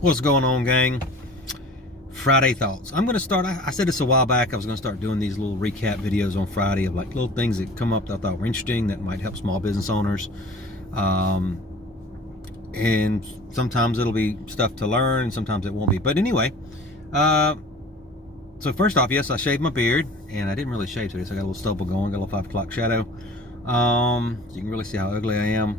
What's going on, gang? Friday thoughts. I'm going to start. I said this a while back. I was going to start doing these little recap videos on Friday of like little things that come up that I thought were interesting that might help small business owners. And sometimes it'll be stuff to learn, and sometimes it won't be. But anyway, so first off, yes, I shaved my beard, and I didn't really shave today, so I got a little stubble going, got a little 5 o'clock shadow. So you can really see how ugly I am.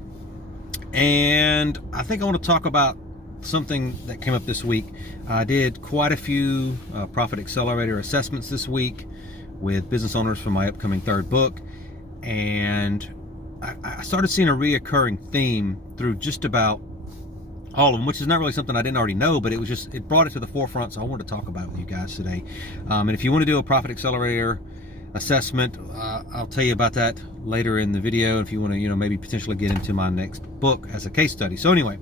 And I think I want to talk about something that came up this week. I did quite a few Profit Accelerator assessments this week with business owners for my upcoming 3rd book, and I started seeing a reoccurring theme through just about all of them, which is not really something I didn't already know, but it brought it to the forefront, so I wanted to talk about it with you guys today. And if you want to do a Profit Accelerator assessment, I'll tell you about that later in the video. If you want to, maybe potentially get into my next book as a case study. So anyway,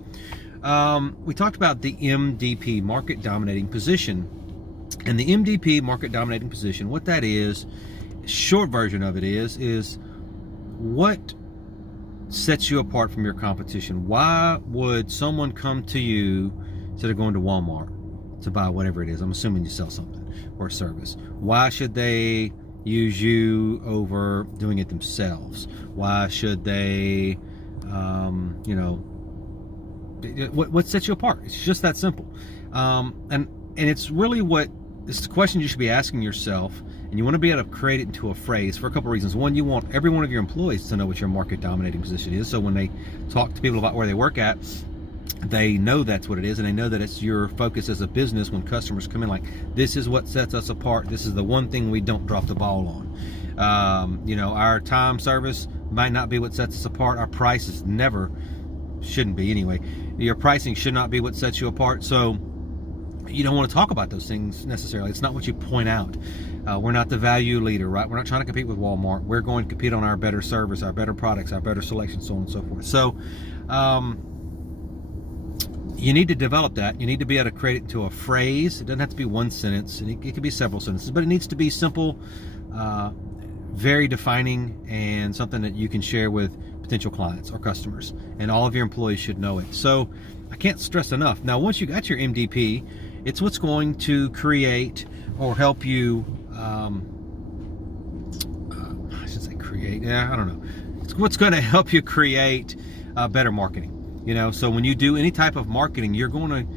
we talked about the MDP, market dominating position. And the MDP, market dominating position, what that is, short version of it is what sets you apart from your competition. Why would someone come to you instead of going to Walmart to buy whatever it is? I'm assuming you sell something or a service. Why should they use you over doing it themselves? Why should they, what sets you apart? It's just that simple. And it's really it's the question you should be asking yourself, and you want to be able to create it into a phrase for a couple of reasons. One, you want every one of your employees to know what your market dominating position is, so when they talk to people about where they work at, they know that's what it is, and they know that it's your focus as a business when customers come in, like, this is what sets us apart. This is the one thing we don't drop the ball on. Our time service might not be what sets us apart. Our prices shouldn't be anyway. Your pricing should not be what sets you apart. So you don't want to talk about those things necessarily. It's not what you point out. We're not the value leader, right? We're not trying to compete with Walmart. We're going to compete on our better service, our better products, our better selection, so on and so forth. So you need to develop that. You need to be able to create it into a phrase. It doesn't have to be one sentence. It could be several sentences, but it needs to be simple, very defining, and something that you can share with potential clients or customers, and all of your employees should know it. So I can't stress enough. Now, once you got your MDP, it's what's going to create or help you, I should say create, I don't know. It's what's going to help you create better marketing. So when you do any type of marketing, you're going to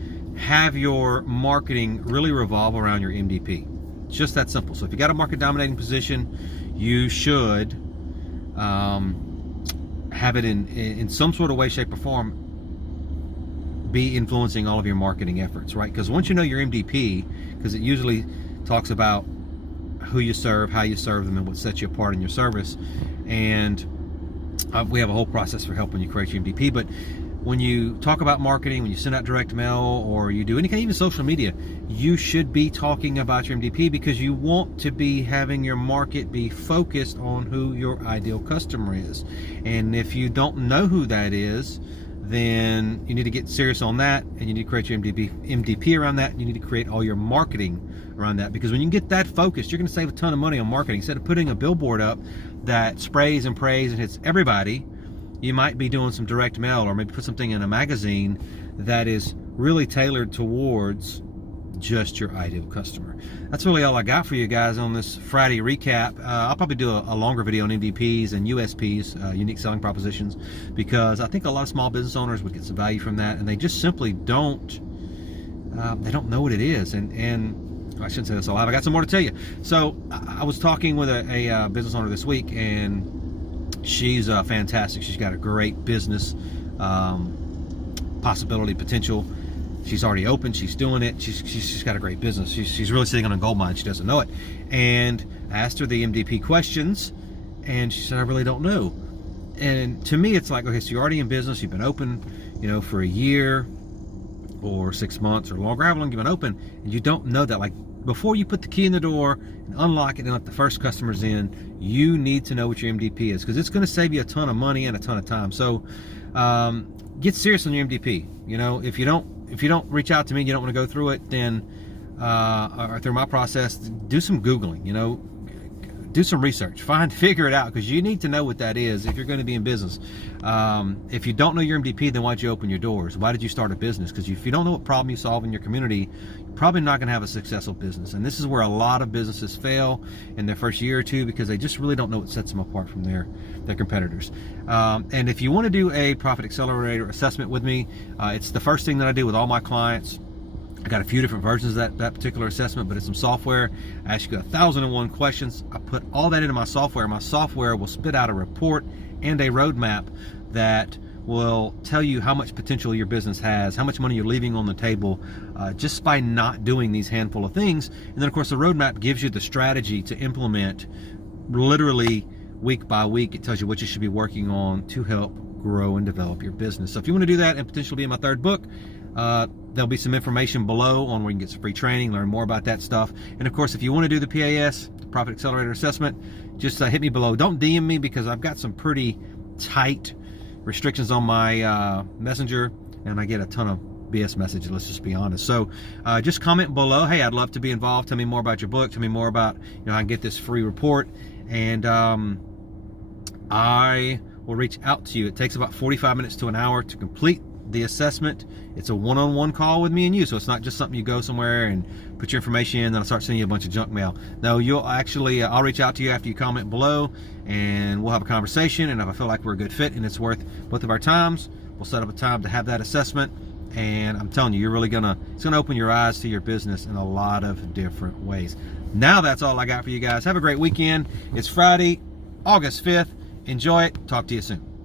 have your marketing really revolve around your MDP. It's just that simple. So if you got a market dominating position, you should have it in some sort of way, shape, or form be influencing all of your marketing efforts, right? Because once you know your MDP, because it usually talks about who you serve, how you serve them, and what sets you apart in your service. And we have a whole process for helping you create your MDP. But when you talk about marketing, when you send out direct mail, or you do any kind of even social media, you should be talking about your MDP, because you want to be having your market be focused on who your ideal customer is. And if you don't know who that is, then you need to get serious on that, and you need to create your MDP around that. And you need to create all your marketing around that, because when you get that focused, you're going to save a ton of money on marketing. Instead of putting a billboard up that sprays and prays and hits everybody, you might be doing some direct mail, or maybe put something in a magazine that is really tailored towards just your ideal customer. That's really all I got for you guys on this Friday recap. I'll probably do a longer video on MDPs and USPs, unique selling propositions, because I think a lot of small business owners would get some value from that, and they just simply don't know what it is. And I shouldn't say this all live. I got some more to tell you. So I was talking with a business owner this week, and she's fantastic. She's got a great business possibility, potential. She's already open. She's doing it. She's got a great business. She's really sitting on a gold mine. She doesn't know it. And I asked her the MDP questions, and she said, I really don't know. And to me, it's like, okay, so you're already in business. You've been open, for a year or 6 months or longer, however long you've been open, and you don't know that. Like, before you put the key in the door and unlock it and let the first customers in, you need to know what your MDP is, because it's going to save you a ton of money and a ton of time. So get serious on your MDP. If you don't reach out to me and you don't want to go through it, then or through my process, do some Googling. do some research, figure it out, because you need to know what that is if you're going to be in business. If you don't know your MDP, then why'd you open your doors? Why did you start a business? Because if you don't know what problem you solve in your community, you're probably not going to have a successful business. And this is where a lot of businesses fail in their first year or two, because they just really don't know what sets them apart from their competitors. And if you want to do a Profit Accelerator assessment with me, it's the first thing that I do with all my clients. I got a few different versions of that particular assessment, but it's some software. I ask you 1,001 questions. I put all that into my software. My software will spit out a report and a roadmap that will tell you how much potential your business has, how much money you're leaving on the table just by not doing these handful of things. And then, of course, the roadmap gives you the strategy to implement literally week by week. It tells you what you should be working on to help grow and develop your business. So if you want to do that and potentially be in my third book, there'll be some information below on where you can get some free training, learn more about that stuff. And of course, if you want to do the PAS, the Profit Accelerator Assessment, just hit me below. Don't DM me, because I've got some pretty tight restrictions on my messenger, and I get a ton of BS messages, let's just be honest. So just comment below, hey, I'd love to be involved. Tell me more about your book. Tell me more about, how I can get this free report. And I will reach out to you. It takes about 45 minutes to an hour to complete the assessment. It's a one-on-one call with me and you, so it's not just something you go somewhere and put your information in, and then I'll start sending you a bunch of junk mail. No, you'll actually, I'll reach out to you after you comment below, and we'll have a conversation, and if I feel like we're a good fit and it's worth both of our times, we'll set up a time to have that assessment. And I'm telling you, it's gonna open your eyes to your business in a lot of different ways. Now that's all I got for you guys. Have a great weekend. It's Friday, August 5th. Enjoy it. Talk to you soon.